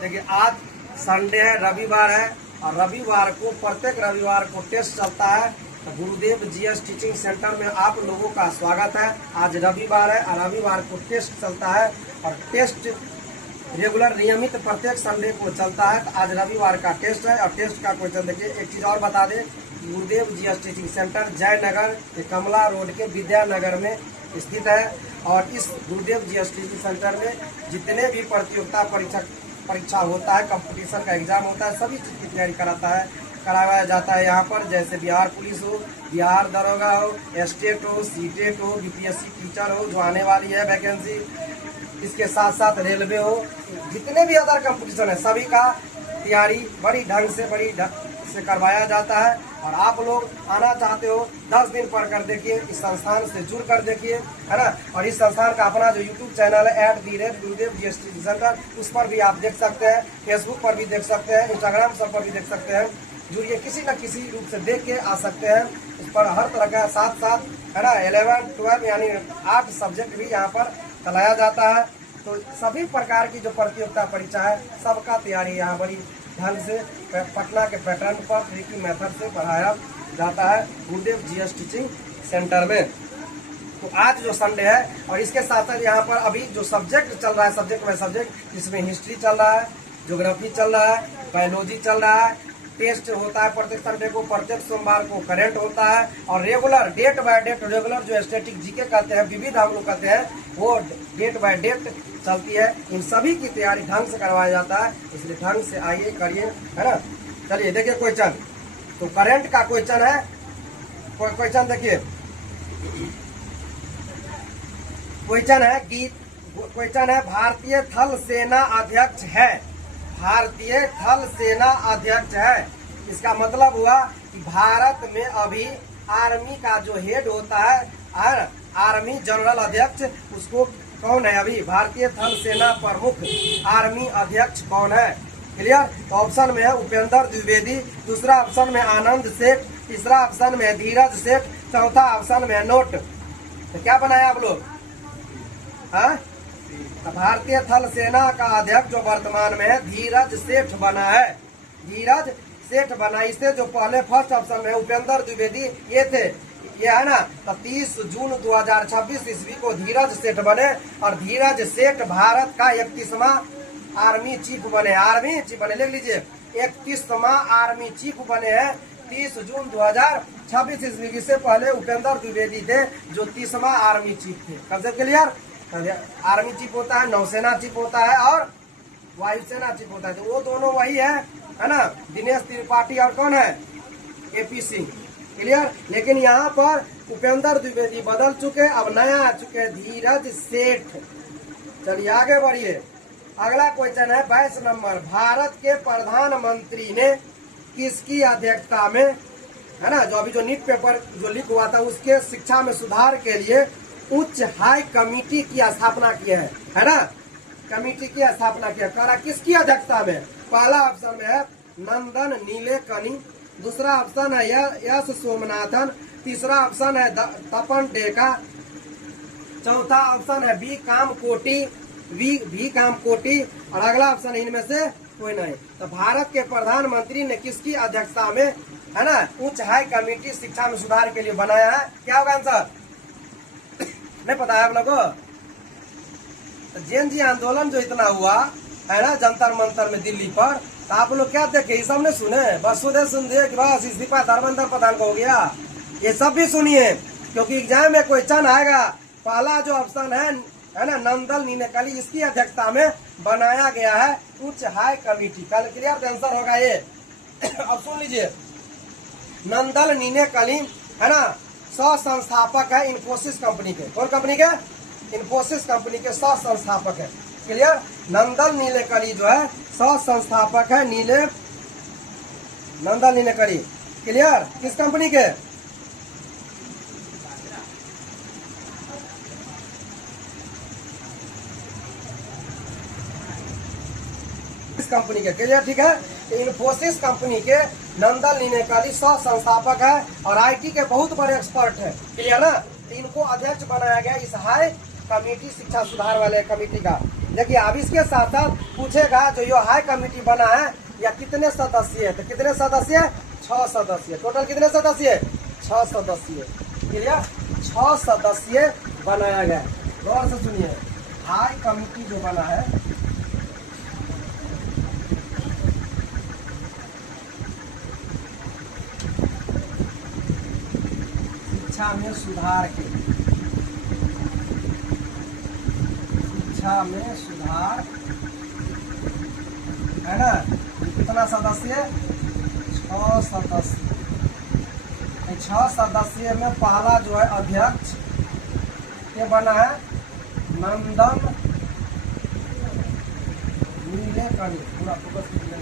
देखिए आज संडे है, रविवार है और रविवार को प्रत्येक रविवार को टेस्ट चलता है। तो गुरुदेव जीएस टीचिंग सेंटर में आप लोगों का स्वागत है। आज रविवार है और रविवार को टेस्ट चलता है और टेस्ट रेगुलर नियमित प्रत्येक संडे को चलता है। तो आज रविवार का टेस्ट है और टेस्ट का क्वेश्चन देखिए। एक चीज़ और बता दें, गुरुदेव जीएस टीचिंग सेंटर जयनगर कमला रोड के विद्यानगर में स्थित है और इस गुरुदेव जीएस टीचिंग सेंटर में जितने भी प्रतियोगिता परीक्षा होता है, कंपटीशन का एग्जाम होता है, सभी चीज़ की तैयारी कराया जाता है यहाँ पर। जैसे बिहार पुलिस हो, बिहार दरोगा हो, स्टेट हो, सीटेट हो, बीपीएससी टीचर हो जो आने वाली है वैकेंसी, इसके साथ साथ रेलवे हो, जितने भी अदर कंपटीशन है सभी का तैयारी बड़ी ढंग से करवाया जाता है। और आप लोग आना चाहते हो 10 दिन पढ़ कर देखिए, इस संस्थान से जुड़ कर देखिए, है ना। और इस संस्थान का अपना जो यूट्यूब चैनल है @गुरुदेव जीएस टीचिंग सेंटर, उस पर भी आप देख सकते हैं, फेसबुक पर भी देख सकते हैं, इंस्टाग्राम सब पर भी देख सकते हैं। जुड़िए, किसी न किसी रूप से देख के आ सकते हैं। इस पर हर तरह का साथ है ना 11, 12 यानी 8 सब्जेक्ट भी यहाँ पर चलाया जाता है। तो सभी प्रकार की जो प्रतियोगिता परीक्षा है सबका तैयारी यहाँ बड़ी ढंग से पटना के पैटर्न पर ट्रिकी मेथड से पढ़ाया जाता है गुरुदेव जीएस टीचिंग सेंटर में। तो आज जो संडे है और इसके साथ साथ यहाँ पर अभी जो सब्जेक्ट चल रहा है, सब्जेक्ट बाय सब्जेक्ट, इसमें हिस्ट्री चल रहा है, ज्योग्राफी चल रहा है, बायोलॉजी चल रहा है। टेस्ट होता है प्रत्येक संडे को, प्रत्येक सोमवार को करेंट होता है और regular date by date regular जो स्टैटिक जीके कहते हैं, विविध हम लोग कहते हैं, वो डेट बाय डेट चलती है। इन सभी की तैयारी ढंग से करवाया जाता है, इसलिए ढंग से आइए करिए, है ना। चलिए देखिए क्वेश्चन, तो करंट का क्वेश्चन है। क्वेश्चन देखिए, क्वेश्चन है कि क्वेश्चन है भारतीय थल सेना अध्यक्ष है, भारतीय थल सेना अध्यक्ष है। इसका मतलब हुआ कि भारत में अभी आर्मी का जो हेड होता है, आर्मी जनरल अध्यक्ष, उसको कौन है अभी? भारतीय थल सेना प्रमुख आर्मी अध्यक्ष कौन है? क्लियर। तो ऑप्शन में है उपेंद्र द्विवेदी, दूसरा ऑप्शन में आनंद सेठ, तीसरा ऑप्शन में धीरज सेठ, चौथा ऑप्शन में नोट। तो क्या बनाया आप लोग? हाँ, भारतीय थल सेना का अध्यक्ष जो वर्तमान में है धीरज सेठ बना है, धीरज सेठ बना। इससे जो पहले फर्स्ट ऑप्शन में उपेंद्र द्विवेदी ये थे, ये है ना। तो 30 जून 2026 ईस्वी को धीरज सेठ बने और धीरज सेठ भारत का 31वां आर्मी चीफ बने, आर्मी चीफ बने, लिख लीजिए 31वां आर्मी चीफ बने हैं 30 जून 2026 ईस्वी। इससे पहले उपेंद्र द्विवेदी थे जो 30वां आर्मी चीफ थे। Concept clear. आर्मी चीफ होता है, नौसेना चीफ होता है और वायुसेना चीफ होता है, तो वो दोनों वही है ना, दिनेश त्रिपाठी और कौन है? एपी सिंह। क्लियर। लेकिन यहाँ पर उपेंद्र द्विवेदी बदल चुके, अब नया आ चुके धीरज सेठ। चलिए आगे बढ़िए। अगला क्वेश्चन है 22 नंबर, भारत के प्रधानमंत्री ने किसकी अध्यक्षता में, है ना, जो अभी जो नीट पेपर जो लीक हुआ था उसके शिक्षा में सुधार के लिए उच्च हाई कमेटी की स्थापना की है ना, कमेटी की स्थापना किया, करा किसकी अध्यक्षता में? पहला ऑप्शन में है नंदन नीलेकनी, दूसरा ऑप्शन है यस सोमनाथन, तीसरा ऑप्शन है तपन डेका, चौथा ऑप्शन है बी काम कोटी और अगला ऑप्शन इनमें से कोई नहीं। तो भारत के प्रधानमंत्री ने किसकी अध्यक्षता में, है ना, उच्च हाई कमेटी शिक्षा में सुधार के लिए बनाया है? क्या होगा आंसर? नहीं पता है आप लोगों को? तो जैन जी आंदोलन जो इतना हुआ है ना जंतर मंतर में दिल्ली पर, तो आप लोग क्या देखे? ये सब ने सुने? बस सुने कि बस इस्तीफा धर्मेंद्र प्रधान को हो गया, ये सब भी सुनिए क्योंकि एग्जाम में क्वेश्चन आएगा। पहला जो ऑप्शन है ना नंदन नीलेकनी, इसकी अध्यक्षता में बनाया गया है उच्च हाई कमेटी। कल क्लियर आंसर होगा ये। अब सुन लीजिए, नंदन नीलेकनी है ना सह संस्थापक है इन्फोसिस कंपनी के। कौन कंपनी के? इन्फोसिस कंपनी के सह संस्थापक है। क्लियर। नंदन नीलेकनी जो है सह संस्थापक है नंदन नीलेकनी। क्लियर। किस कंपनी के? इस कंपनी के। क्लियर। ठीक है। इन्फोसिस कंपनी के नंदन नीलेकनी सह संस्थापक है और आईटी के बहुत बड़े एक्सपर्ट है। क्लियर ना। इनको अध्यक्ष बनाया गया इस हाई कमेटी शिक्षा सुधार वाले कमेटी का। देखिए अब इसके साथ साथ पूछेगा जो ये हाई कमेटी बना है या कितने सदस्य है, तो कितने सदस्य, 6 सदस्य। टोटल कितने सदस्य, 6 सदस्य। क्लियर, 6 सदस्य बनाया गया। गौर से सुनिए, हाई कमेटी जो बना है, शिक्षा में सुधार के, शिक्षा में सुधार है ना। कितना सदस्य, 6 सदस्य। 6 सदस्य में पहला जो है अध्यक्ष ये बना है नंदन नीलेकणी। पूरा फोकस कीजिए,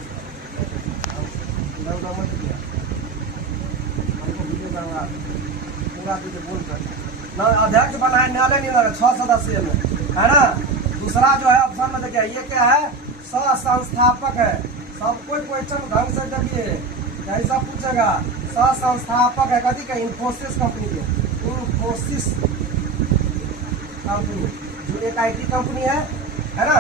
पूरा बोल कर अध्यक्ष बना है न्यायालय नीलेकणी, 6 सदस्य में, है ना। दूसरा जो है ऑप्शन में देखिए, ये क्या है, सह संस्थापक है। सब कोई क्वेश्चन ढंग से देखिए, यही सब पूछेगा। सह संस्थापक है कभी का, इन्फोसिस कंपनी के, इन्फोसिस कंपनी जो एक IT कंपनी है ना।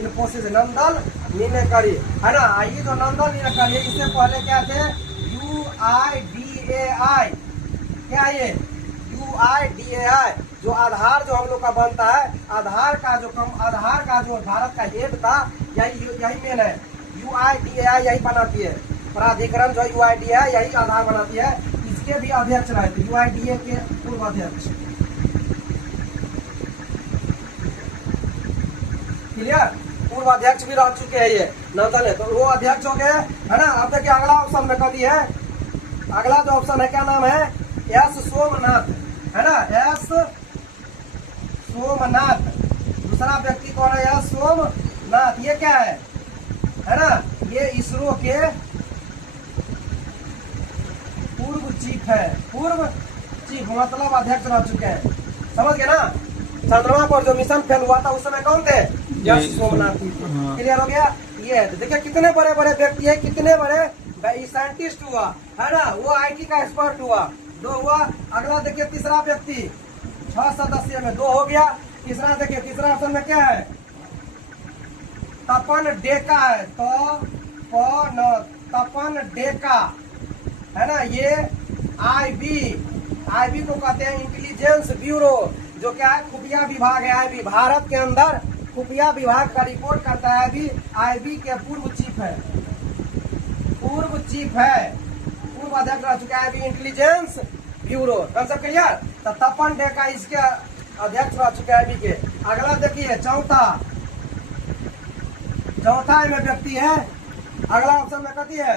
इन्फोसिस नंदन नीलेकणी, है ना। ये जो नंदन नीलेकणी, इससे पहले क्या थे, UIDAI, क्या ये UIDAI, जो आधार जो हम लोग का बनता है, आधार का जो भारत का हेड था, यही मेन है। UIDAI यही बनाती है, प्राधिकरण जो UIDAI यही आधार बनाती है। इसके भी अध्यक्ष रहे थे, UIDAI के पूर्व अध्यक्ष। क्लियर, पूर्व अध्यक्ष भी रह चुके हैं ये नंदन है, तो वो अध्यक्ष हो गए, है ना। अब देखिए अगला ऑप्शन में कभी है, अगला जो ऑप्शन है क्या नाम है, S सोमनाथ, है ना। S सोमनाथ, दूसरा व्यक्ति कौन है, S सोमनाथ। ये क्या है ना, ये इसरो के पूर्व चीफ है। पूर्व चीफ मतलब अध्यक्ष रह चुके हैं, समझ गए ना। चंद्रमा पर जो मिशन फेल हुआ था उस समय कौन थे, S सोमनाथ। क्लियर हो गया। ये है, देखिए कितने बड़े बड़े व्यक्ति है, कितने बड़े साइंटिस्ट हुआ, है ना। वो IT का एक्सपर्ट हुआ, 2 हुआ। अगला देखिए तीसरा व्यक्ति, 6 सदस्य में 2 हो गया। तीसरा देखिए, तीसरा ऑप्शन में क्या है, तपन डेका है, तपन डेका, है ना। ये IB को कहते हैं इंटेलिजेंस ब्यूरो, जो क्या है, खुफिया विभाग है। IB भारत के अंदर खुफिया विभाग का रिपोर्ट करता है। IB के पूर्व चीफ है, पूर्व अध्यक्ष रह चुका है IB intelligence bureau. Concept clear. तो तपन डेका इसके अध्यक्ष रह चुके हैं IB के। अगला देखिए चौथा में व्यक्ति है, अगला ऑप्शन में कहती है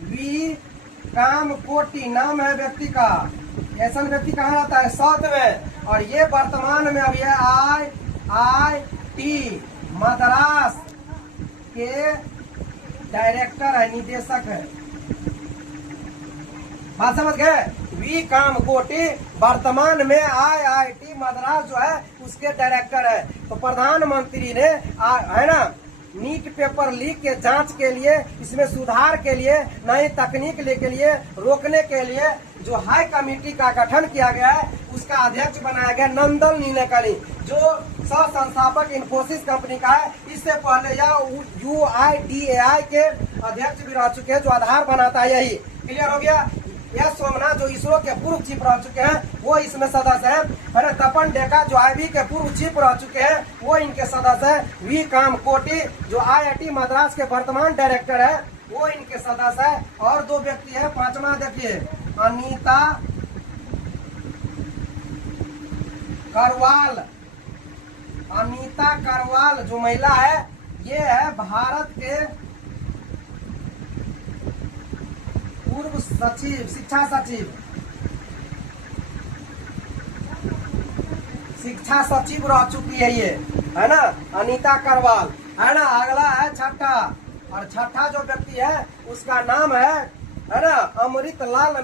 वी कामकोटी नाम है व्यक्ति का। ऐसा व्यक्ति कहाँ रहता है, 7 में। और ये वर्तमान में अब ये IIT मद्रास के डायरेक्टर है, निदेशक है। बात समझ गए। वी कामकोटी वर्तमान में IIT मद्रास जो है उसके डायरेक्टर है। तो प्रधानमंत्री ने है ना, नीट पेपर लीक के जांच के लिए, इसमें सुधार के लिए, नई तकनीक के लिए रोकने के लिए जो हाई कमेटी का गठन किया गया है, उसका अध्यक्ष बनाया गया नंदन नीलेकणी, जो सह संस्थापक इन्फोसिस कंपनी का है। इससे पहले यह UIDAI के अध्यक्ष भी रह चुके हैं, जो आधार बनाता है यही। क्लियर हो गया। यह सोमनाथ जो इसरो के पूर्व चीफ रह चुके हैं वो इसमें सदस्य है ना। तपन डेका जो IB के पूर्व चीफ रह चुके हैं वो इनके सदस्य है। वी कामकोटी जो IIT मद्रास के वर्तमान डायरेक्टर है वो इनके सदस्य है। और 2 व्यक्ति है। 5वां देखिए अनीता करवाल जो महिला है, ये है भारत के पूर्व सचिव, शिक्षा सचिव रह चुकी है ये, है ना, अनीता करवाल, है ना। अगला है छठा, और छठा जो व्यक्ति है उसका नाम है ना, अमृतलाल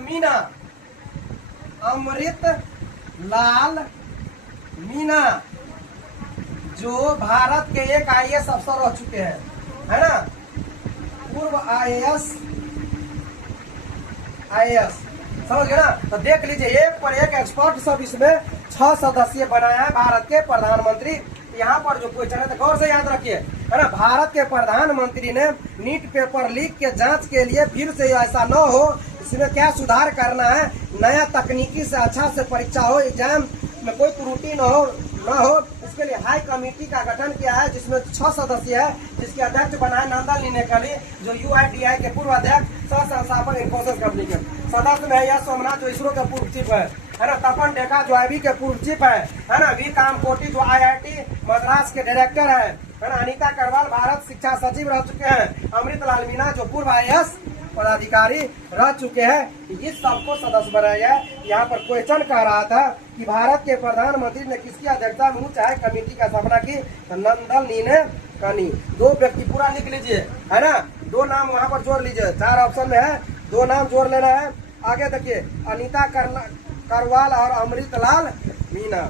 मीना, जो भारत के एक IAS अफसर रह चुके हैं, है ना, पूर्व IAS। समझ गए ना। तो देख लीजिए, एक पर एक एक्सपर्ट सब इसमें 6 सदस्य बनाया है भारत के प्रधानमंत्री। यहाँ पर जो क्वेश्चन है तो गौर से याद रखिए, है ना। भारत के प्रधानमंत्री ने नीट पेपर लीक के जांच के लिए फिर से ऐसा न हो, इसमें क्या सुधार करना है, नया तकनीकी से अच्छा से परीक्षा हो, एग्जाम में कोई त्रुटि न हो, इसके लिए हाई कमेटी का गठन किया है, जिसमें 6 सदस्य है, जिसके अध्यक्ष बना है नंदन नीलेकणी, जो UIDAI के पूर्व अध्यक्ष, सह संस्थापक इन्फोसिस कंपनी के। सदस्य में यश सोमनाथ जो इसरो के पूर्व चीफ है ना। तपन डेका जो IB के पूर्व चीफ है ना। वी कामकोटी जो IIT मद्रास के डायरेक्टर है ना। अनीता करवाल भारत शिक्षा सचिव रह चुके हैं। अमृतलाल मीना जो पूर्व IAS पदाधिकारी रह चुके हैं। इस सबको सदस्य बनाया गया। यहाँ पर क्वेश्चन कह रहा था कि भारत के प्रधानमंत्री ने किसकी अध्यक्षता में उच्च आयोग कमेटी का स्थापना की, तो नंदन नीलेकणी। 2 व्यक्ति पूरा लिख लीजिए, है ना। 2 नाम वहाँ पर जोड़ लीजिए, 4 ऑप्शन में है, 2 नाम जोड़ लेना है। आगे देखिए, अनीता करवाल और अमृतलाल मीना।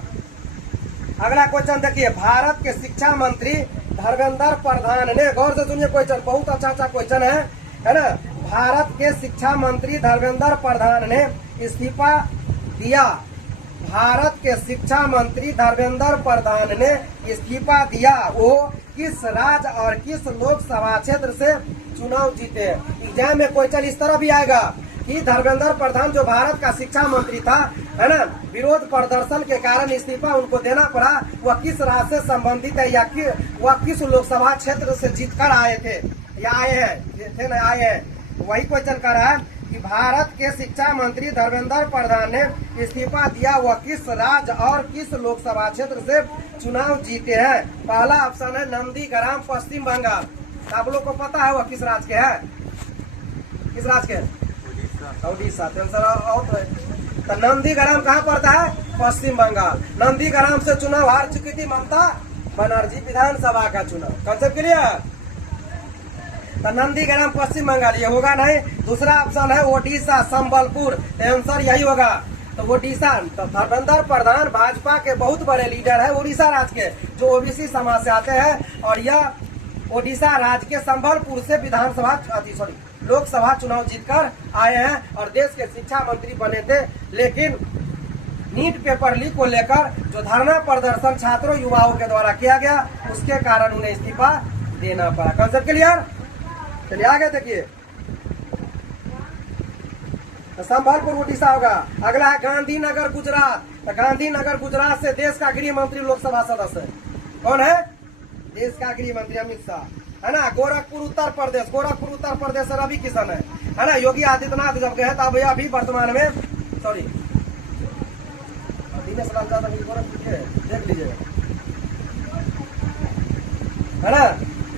अगला क्वेश्चन देखिए, भारत के शिक्षा मंत्री धर्मेंद्र प्रधान ने, गौर से सुनिए क्वेश्चन, बहुत अच्छा क्वेश्चन है ना। भारत के शिक्षा मंत्री धर्मेंद्र प्रधान ने इस्तीफा दिया। भारत के शिक्षा मंत्री धर्मेंद्र प्रधान ने इस्तीफा दिया। वो किस राज्य और किस लोकसभा क्षेत्र से चुनाव जीते। एग्जाम में क्वेश्चन इस तरह भी आएगा कि धर्मेंद्र प्रधान जो भारत का शिक्षा मंत्री था, है ना, विरोध प्रदर्शन के कारण इस्तीफा उनको देना पड़ा। वह किस राज्य से संबंधित है, या वह किस लोकसभा क्षेत्र से जीतकर आए थे या आए हैं। वही क्वेश्चन कर रहा है कि भारत के शिक्षा मंत्री धर्मेंद्र प्रधान ने इस्तीफा दिया, वह किस राज्य और किस लोकसभा क्षेत्र से चुनाव जीते हैं। पहला ऑप्शन है नंदीग्राम, पश्चिम बंगाल। आप लोग को पता है वह किस राज्य के है, किस राज्य के? ओडिशा। तो नंदीग्राम कहाँ पड़ता है? पश्चिम बंगाल। नंदीग्राम से चुनाव हार चुकी थी ममता बनर्जी, विधानसभा का चुनाव। Concept clear? तो नंदीग्राम पश्चिम बंगाल ये होगा नहीं। दूसरा ऑप्शन है ओडिशा, संबलपुर। आंसर यही होगा। तो ओडिशा, तो धर्मेंद्र प्रधान भाजपा के बहुत बड़े लीडर है ओडिशा राज्य के, जो OBC समाज से आते हैं। और यह ओडिशा राज्य के संबलपुर से लोकसभा चुनाव जीतकर आए हैं और देश के शिक्षा मंत्री बने थे। लेकिन नीट पेपर लीक को लेकर जो धरना प्रदर्शन छात्रों युवाओं के द्वारा किया गया, उसके कारण उन्हें इस्तीफा देना पड़ा। Concept clear? चलिए आगे देखिए, तो संबलपुर ओडिशा होगा। अगला है गांधीनगर, गुजरात। तो गांधीनगर गुजरात से देश का गृह मंत्री लोकसभा सदस्य कौन है? देश का गृह मंत्री अमित शाह, है ना। गोरखपुर उत्तर प्रदेश, गोरखपुर उत्तर प्रदेश से रवि किशन है ना। योगी आदित्यनाथ जब गए तब अभी वर्तमान में देख लीजिए, है ना।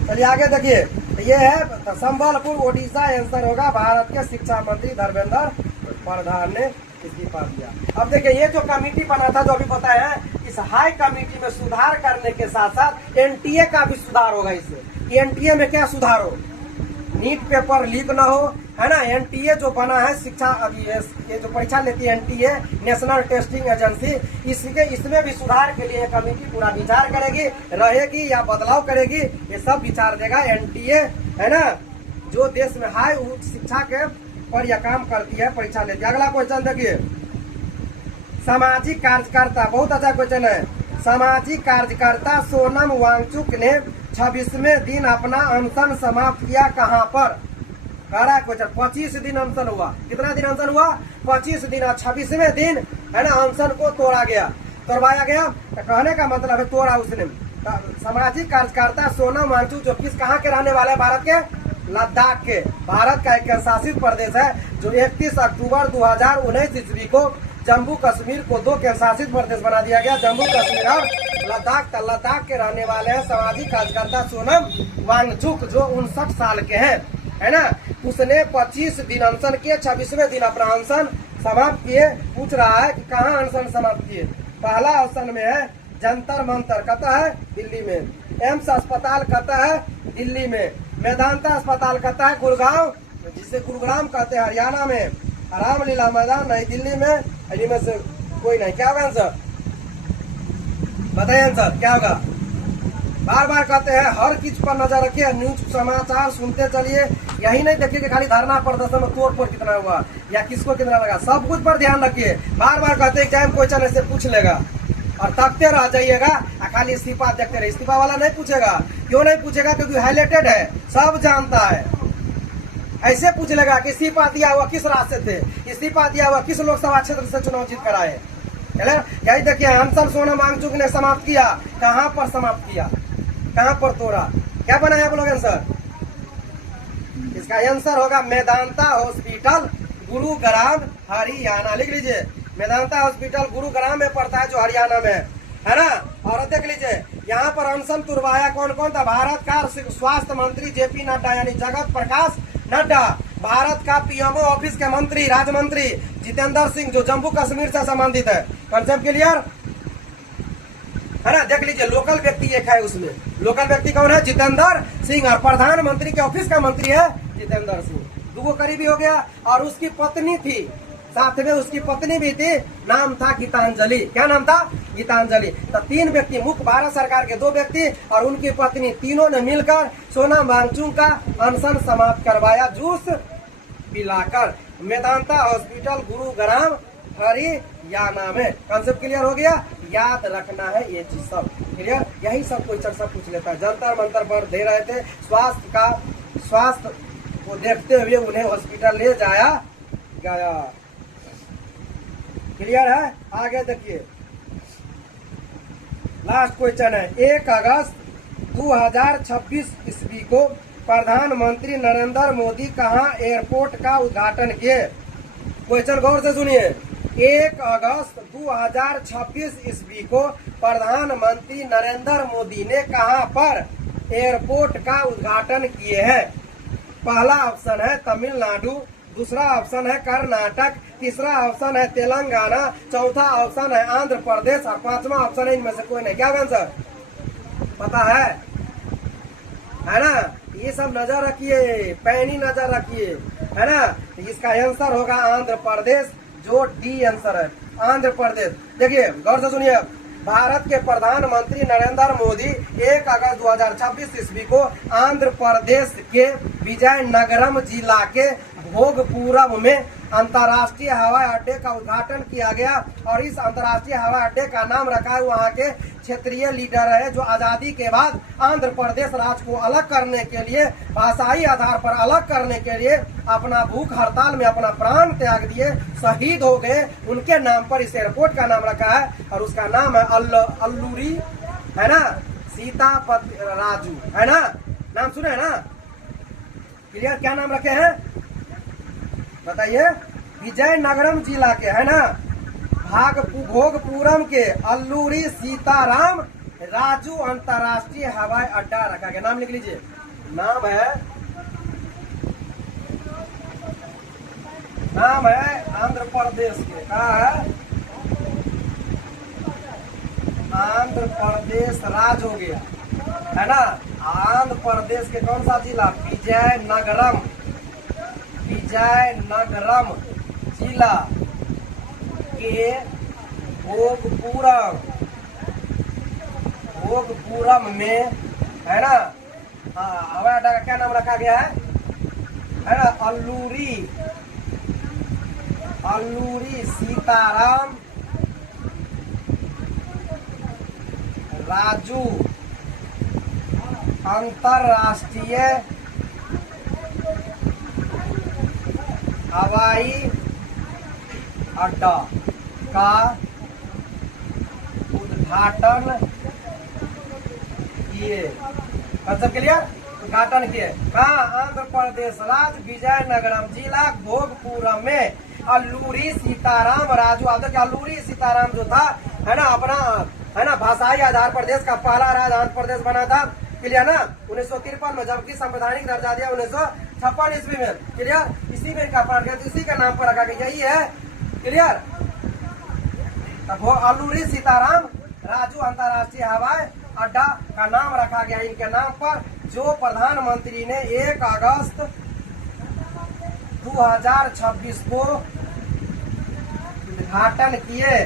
चलिए आगे देखिए, ये है संबलपुर ओडिशा। आंसर होगा भारत के शिक्षा मंत्री धर्मेंद्र प्रधान ने इस्तीफा दिया। अब देखिए, ये जो कमेटी बना था जो अभी बताया है, इस हाई कमेटी में सुधार करने के साथ साथ NTA का भी सुधार होगा। इससे NTA में क्या सुधार हो? नीट पेपर लीक ना हो, है ना। NTA जो बना है शिक्षा, अभी ये जो परीक्षा लेती है NTA, नेशनल टेस्टिंग एजेंसी, इसमें भी सुधार के लिए कमेटी पूरा विचार करेगी, रहेगी या बदलाव करेगी, ये सब विचार देगा NTA, है ना, जो देश में हाई उच्च शिक्षा के पर यह काम करती है, परीक्षा लेती है। अगला क्वेश्चन देखिए, सामाजिक कार्यकर्ता, बहुत अच्छा क्वेश्चन है। सामाजिक कार्यकर्ता सोनम वांगचुक ने 26वें दिन अपना अनशन समाप्त किया, कहां पर? कह रहा है क्वेश्चन, 25 दिन अनशन हुआ। कितना दिन अनशन हुआ? 25 दिन। 26वें दिन, है ना, अनशन को तोड़वाया गया। तो कहने का मतलब है तोड़ा उसने। सामाजिक कार्यकर्ता सोनम वांगचुक जो कहाँ के रहने वाले हैं? भारत के लद्दाख के। भारत का एक केंद्रशासित प्रदेश है जो 31 अक्टूबर 2019 ईस्वी को जम्मू कश्मीर को 2 केंद्रशासित प्रदेश बना दिया गया, जम्मू कश्मीर और लद्दाख। लद्दाख के रहने वाले हैं सामाजिक कार्यकर्ता सोनम वांगचुक, जो 59 साल के हैं, है ना। उसने 25 दिन अनशन किए, 26वें दिन अपना अनशन समाप्त किए। पूछ रहा है कि कहाँ अनशन समाप्त किए? पहला ऑप्शन में है जंतर मंतर, कहता है दिल्ली में। एम्स अस्पताल कहता है दिल्ली में। मेदांता अस्पताल कहता है गुड़गांव, जिसे गुरुग्राम कहते हैं, हरियाणा में। रामलीला मैदान नई दिल्ली में। इनमें से कोई नहीं। क्या होगा आंसर? बताइए आंसर क्या होगा? बार बार कहते हैं हर चीज पर नजर रखिए, न्यूज समाचार सुनते चलिए। यही नहीं देखिए कि खाली धरना प्रदर्शन में तोड़ कितना हुआ या किसको कितना लगा, सब कुछ पर ध्यान रखिए। बार बार कहते हैं एग्जाम क्वेश्चन ऐसे पूछ लेगा। और तकते रह जाइएगा, खाली इस्तीफा देखते रहे। इस्तीफा वाला नहीं पूछेगा। क्यों नहीं पूछेगा? क्योंकि हाईलाइटेड है, सब जानता है। ऐसे पूछ लेगा कि इस्तीफा दिया हुआ किस रास्ते थे, इस्तीफा दिया हुआ किस लोकसभा क्षेत्र से चुनाव जीत कराए। यही देखिए, हंसल सोनम वांगचुक ने समाप्त किया, कहां पर समाप्त किया, कहां पर तोड़ा, क्या बनाया आप लोग आंसर? इसका आंसर होगा मेदांता हॉस्पिटल, गुरुग्राम, हरियाणा। लिख लीजिए, मेदांता हॉस्पिटल गुरुग्राम में पड़ता है, जो हरियाणा में है ना। और देख लीजिए, यहाँ पर अनशन तुरवाया कौन कौन था? भारत का स्वास्थ्य मंत्री जेपी नड्डा यानी जगत प्रकाश नड्डा, भारत का पीएमओ ऑफिस के मंत्री राज्य मंत्री जितेंद्र सिंह, जो जम्मू कश्मीर से संबंधित है। कंसेप्ट क्लियर है ना। देख लीजिए, लोकल व्यक्ति एक है उसमें। लोकल व्यक्ति कौन है? जितेंद्र सिंह। और प्रधानमंत्री के ऑफिस का मंत्री है जितेंद्र सिंह। दो करीबी हो गया। और उसकी पत्नी थी, साथ में उसकी पत्नी भी थी, नाम था गीतांजलि। क्या नाम था? गीतांजलि। तो 3 व्यक्ति, मुख्य भारत सरकार के 2 व्यक्ति और उनकी पत्नी, तीनों ने मिलकर सोनम वांगचुक का अनशन समाप्त करवाया, जूस पिलाकर। मेदांता हॉस्पिटल गुरुग्राम, हरियाणा में। कंसेप्ट क्लियर हो गया? याद रखना है ये चीज सब। क्लियर? यही सब क्वेश्चन सब पूछ लेता है। जंतर मंतर पर दे रहे थे, स्वास्थ्य को देखते हुए उन्हें हॉस्पिटल ले जाया गया। क्लियर है? आगे देखिए, लास्ट क्वेश्चन है। 1 अगस्त 2026 ईस्वी को प्रधानमंत्री नरेंद्र मोदी कहां एयरपोर्ट का उद्घाटन किए? क्वेश्चन गौर से सुनिए। 1 अगस्त 2026 ईस्वी को प्रधानमंत्री नरेंद्र मोदी ने कहां पर एयरपोर्ट का उद्घाटन किए हैं? पहला ऑप्शन है तमिलनाडु, दूसरा ऑप्शन है कर्नाटक, तीसरा ऑप्शन है तेलंगाना, चौथा ऑप्शन है आंध्र प्रदेश और 5वां ऑप्शन है इनमें से कोई नहीं। क्या आंसर पता है ना? ये सब नजर रखिए, पैनी नजर रखिए, है ना। इसका आंसर होगा आंध्र प्रदेश, जो डी आंसर है, आंध्र प्रदेश। देखिए गौर से सुनिए, भारत के प्रधानमंत्री नरेंद्र मोदी 1 अगस्त 2026 ईस्वी को आंध्र प्रदेश के विजयनगरम जिला के भोगपुरम में अंतर्राष्ट्रीय हवाई अड्डे का उद्घाटन किया गया। और इस अंतर्राष्ट्रीय हवाई अड्डे का नाम रखा है वहाँ के क्षेत्रीय लीडर है, जो आजादी के बाद आंध्र प्रदेश राज्य को अलग करने के लिए, भाषाई आधार पर अलग करने के लिए अपना भूख हड़ताल में अपना प्राण त्याग दिए, शहीद हो गए। उनके नाम पर इस एयरपोर्ट का नाम रखा है और उसका नाम है अल्लूरी, है ना, सीतापति राजू, है ना। नाम सुने है ना? क्लियर? क्या नाम रखे हैं बताइए? विजयनगरम जिला के, है ना, भोगपुरम के अल्लूरी सीताराम राजू अंतर्राष्ट्रीय हवाई अड्डा रखा गया। नाम लिख लीजिए, नाम है आंध्र प्रदेश के। कहा है? आंध्र प्रदेश राज्य हो गया, है ना। आंध्र प्रदेश के कौन सा जिला? विजयनगरम जिला के भोगपुरम में, है ना, हवाई अड्डा का क्या नाम रखा गया है ना? अल्लूरी सीताराम राजू अंतरराष्ट्रीय हवाई अड्डा का उद्घाटन किए। मतलब क्लियर? उद्घाटन किए कहाँ? आंध्र प्रदेश राज्य विजयनगरम जिला भोगपुरम में अल्लूरी सीताराम राजू। अब देखिए, अल्लूरी सीताराम जो था, है ना, अपना, है ना, भाषाई आधार पर देश का पहला राज्य आंध्र प्रदेश बना था। क्लियर ना? 1953 में, जबकि संवैधानिक दर्जा दिया 1956 ईस्वी में। क्लियर? इसी में इनका पाठ गया, तो इसी का नाम पर रखा गया, यही है। क्लियर? तब वो अल्लूरी सीताराम राजू अंतर्राष्ट्रीय हवाई अड्डा का नाम रखा गया इनके नाम पर, जो प्रधानमंत्री ने 1 अगस्त 2026 को उद्घाटन किए।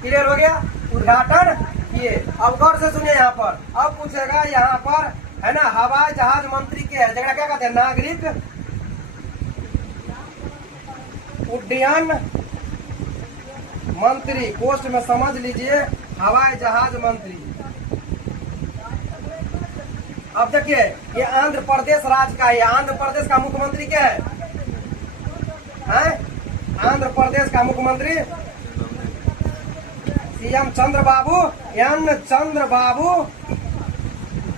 क्लियर हो गया? उद्घाटन किए। अब गौर से सुनिए, यहाँ पर अब पूछेगा, यहाँ पर, है ना, हवाई जहाज मंत्री के है, जगह क्या कहते हैं? नागरिक उड्डयन मंत्री, पोस्ट में समझ लीजिए हवाई जहाज मंत्री। अब देखिए ये आंध्र प्रदेश राज्य का है, आंध्र प्रदेश का मुख्यमंत्री क्या है? आंध्र प्रदेश का मुख्यमंत्री सीएम चंद्रबाबू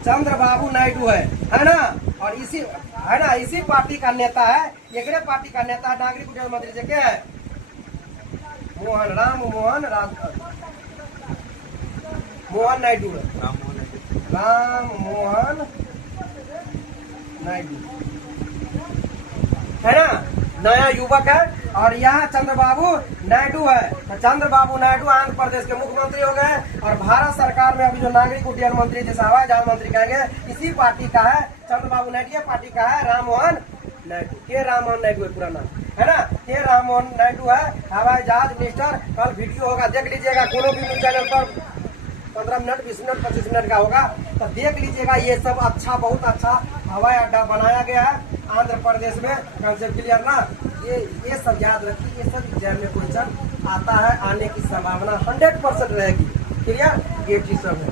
चंद्रबाबू नायडू है ना। और इसी पार्टी का नेता है, एक पार्टी का नेता नागरिक उड्डयन मंत्री जी क्या है? राम मोहन नायडू है, राम मोहन नायडू है ना, नया युवक है। और यहाँ चंद्रबाबू नायडू है, तो चंद्रबाबू नायडू आंध्र प्रदेश के मुख्यमंत्री हो गए। और भारत सरकार में अभी जो नागरिक उड्डयन मंत्री जैसे हवाई जहाज मंत्री कहेंगे इसी पार्टी का है चंद्रबाबू नायडू। ये पार्टी का है राम मोहन नायडू, के राम मोहन नायडू है पूरा नाम है ना, के राम मोहन नायडू है हवाई जहाज मिनिस्टर। कल वीडियो होगा देख लीजिएगा, कोनो भी न्यूज चैनल पर 15 मिनट 20 मिनट 25 मिनट का होगा, तो देख लीजिएगा। ये सब अच्छा, बहुत अच्छा हवाई अड्डा बनाया गया है आंध्र प्रदेश में। कंसेप्ट क्लियर ना? ये सब याद रखिए, ये सब एग्जाम में क्वेश्चन आता है, आने की संभावना 100% रहेगी। क्लियर? ये चीज सब है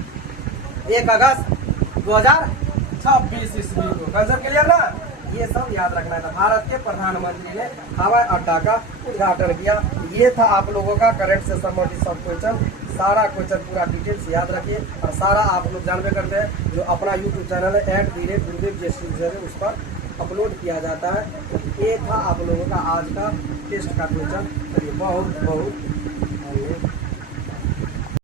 1 अगस्त 2026 ईस्वी को। कंसेप्ट क्लियर ना? ये सब याद रखना था। भारत के प्रधानमंत्री ने हवाई अड्डा का उद्घाटन किया। ये था आप लोगों का करंट से संबंधित सब क्वेश्चन। सारा क्वेश्चन पूरा डिटेल से याद रखिए, और सारा आप लोग जानते करते हैं जो अपना यूट्यूब चैनल है @गुरुदेव जयश्री उस पर अपलोड किया जाता है। ये था आप लोगों का आज का टेस्ट का क्वेश्चन। चलिए बहुत बहुत धन्यवाद।